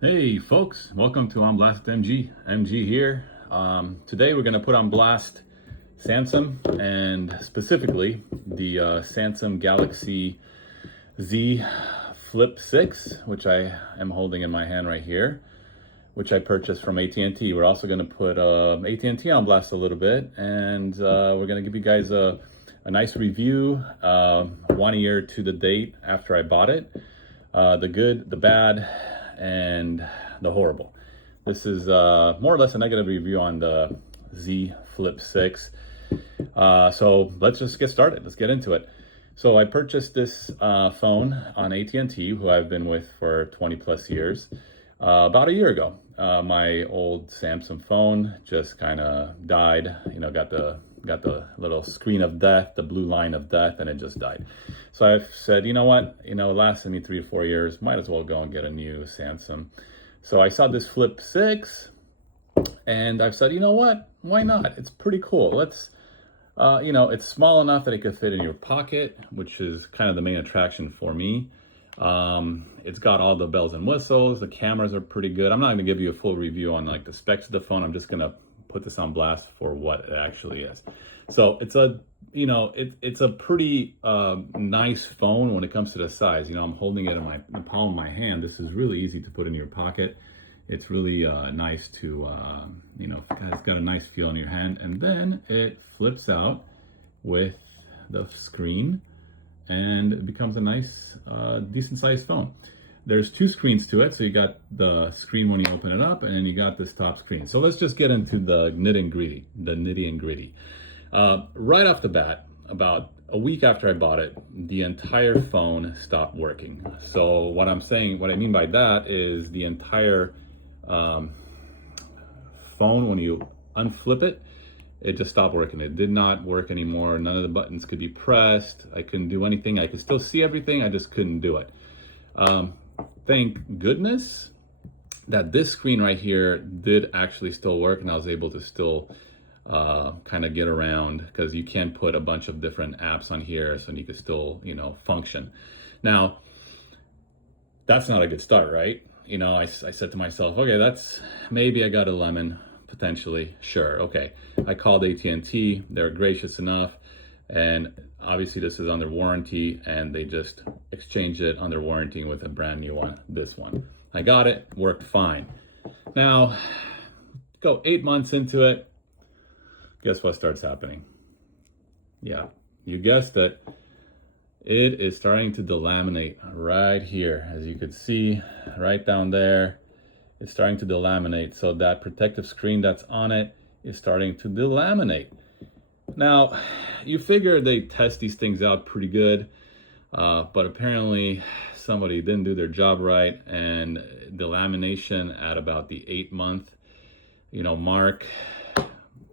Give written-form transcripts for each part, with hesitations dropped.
Hey folks, welcome to On Blast MG. MG here. Today we're going to put on blast Samsung and specifically the Samsung Galaxy Z Flip 6, which I am holding in my hand right here, which I purchased from AT&T. We're also going to put AT&T on blast a little bit, and we're going to give you guys a nice review 1 year to the date after I bought it. The good, the bad, and the horrible. This is more or less a negative review on the Z Flip 6. So let's just get started. Let's get into it. So I purchased this phone on AT&T, who I've been with for 20 plus years, about a year ago. My old Samsung phone just kind of died. Got the little screen of death, the blue line of death, and it just died. So I've said, you know what? It lasted me 3 to 4 years. Might as well go and get a new Samsung. So I saw this Flip 6, and I've said, you know what? Why not? It's pretty cool. Let's it's small enough that it could fit in your pocket, which is kind of the main attraction for me. It's got all the bells and whistles. The cameras are pretty good. I'm not going to give you a full review on like the specs of the phone. I'm just going to put this on blast for what it actually is. So it's it's a pretty nice phone when it comes to the size. I'm holding it in the palm of my hand. This is really easy to put in your pocket. It's really nice to, it's got a nice feel in your hand. And then it flips out with the screen and it becomes a nice, decent sized phone. There's 2 screens to it. So you got the screen when you open it up and then you got this top screen. So let's just get into the nitty and gritty. Right off the bat, about a week after I bought it, the entire phone stopped working. So what I mean by that is the entire phone, when you unflip it, it just stopped working. It did not work anymore. None of the buttons could be pressed. I couldn't do anything. I could still see everything. I just couldn't do it. Thank goodness that this screen right here did actually still work, and I was able to still kind of get around, because you can put a bunch of different apps on here so you could still function. Now that's not a good start, right? I said to myself, okay, that's maybe I got a lemon potentially. Sure, okay. I called AT&T. They're gracious enough, and obviously this is under warranty, and they just exchanged it under warranty with a brand new one. This one, I got it, worked fine. Now, go 8 months into it. Guess what starts happening? Yeah, you guessed it. It is starting to delaminate right here. As you could see, right down there, it's starting to delaminate. So that protective screen that's on it is starting to delaminate. Now, you figure they test these things out pretty good, but apparently somebody didn't do their job right, and delamination at about the 8-month, mark,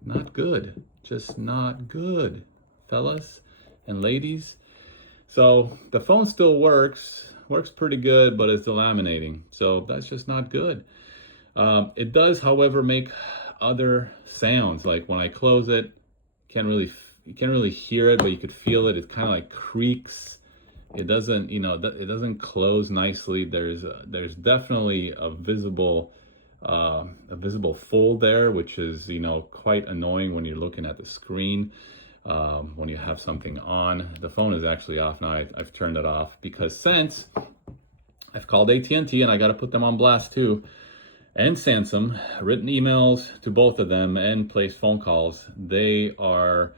not good. Just not good, fellas and ladies. So the phone still works pretty good, but it's delaminating. So that's just not good. It does, however, make other sounds. Like when I close it, you can't really hear it, but you could feel it. It kind of like creaks. It doesn't, it doesn't close nicely. There's definitely a visible fold there, which is, quite annoying when you're looking at the screen. When you have something on. The phone is actually off now. I've turned it off because since I've called AT&T, and I got to put them on blast too, and Samsung, written emails to both of them and placed phone calls, they are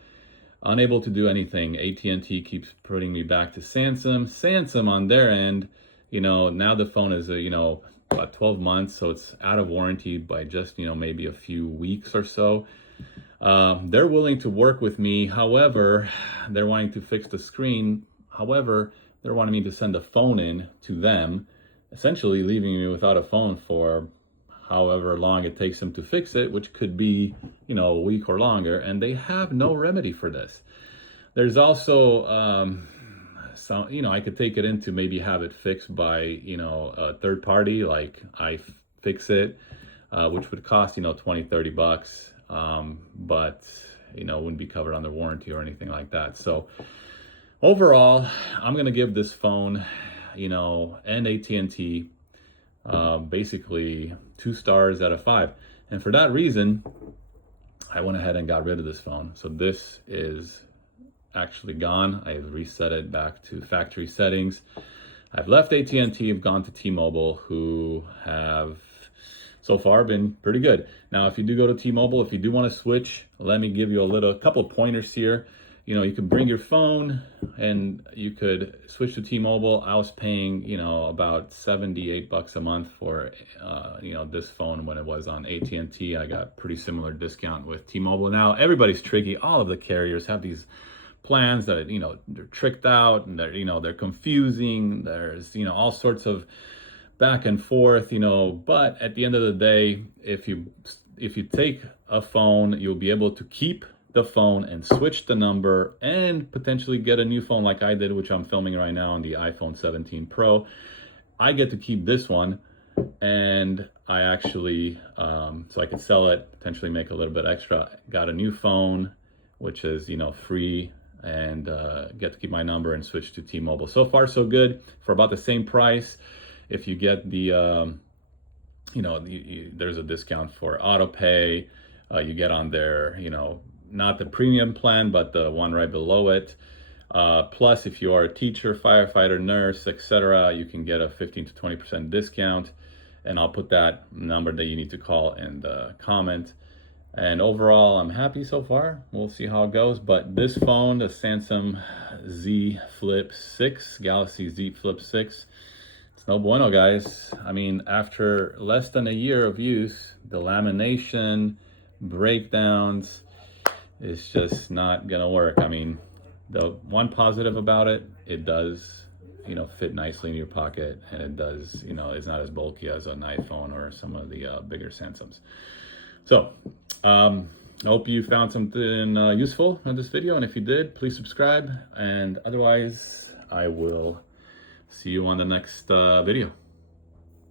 unable to do anything. AT&T keeps putting me back to Samsung. Samsung on their end, now the phone is about 12 months, so it's out of warranty by just maybe a few weeks or so. They're willing to work with me. However, they're wanting to fix the screen. However, they're wanting me to send a phone in to them, essentially leaving me without a phone for however long it takes them to fix it, which could be, a week or longer. And they have no remedy for this. There's also, I could take it in to maybe have it fixed by, a third party, like iFixit, which would cost, $20-$30. But wouldn't be covered under warranty or anything like that. So overall, I'm gonna give this phone, and AT&T basically 2 stars out of 5. And for that reason, I went ahead and got rid of this phone. So this is actually gone. I've reset it back to factory settings. I've left AT&T, I've gone to T-Mobile, who have so far been pretty good. Now, if you do go to T-Mobile, if you do want to switch, let me give you a couple of pointers here. You know, you could bring your phone and you could switch to T-Mobile. I was paying, you know, about $78 a month for, you know, this phone when it was on AT&T. I got pretty similar discount with T-Mobile. Now, everybody's tricky. All of the carriers have these plans that, you know, they're tricked out and they're, you know, they're confusing. There's, you know, all sorts of back and forth, you know, but at the end of the day, if you take a phone, you'll be able to keep the phone and switch the number and potentially get a new phone like I did, which I'm filming right now on the iPhone 17 Pro. I get to keep this one, and I actually, so I could sell it, potentially make a little bit extra. Got a new phone, which is, you know, free, and get to keep my number and switch to T-Mobile. So far, so good. For about the same price. If you get the, you know, there's a discount for auto pay. You get on there, you know, not the premium plan, but the one right below it. Plus, if you are a teacher, firefighter, nurse, etc., you can get a 15 to 20% discount. And I'll put that number that you need to call in the comment. And overall, I'm happy so far. We'll see how it goes. But this phone, the Samsung Z Flip 6, Galaxy Z Flip 6, it's no bueno, guys. I mean, after less than a year of use, the lamination, breakdowns, it's just not gonna work. I mean, the one positive about it, it does, you know, fit nicely in your pocket, and it does, you know, it's not as bulky as an iPhone or some of the bigger Samsungs. So, I hope you found something useful in this video, and if you did, please subscribe, and otherwise, I will see you on the next video.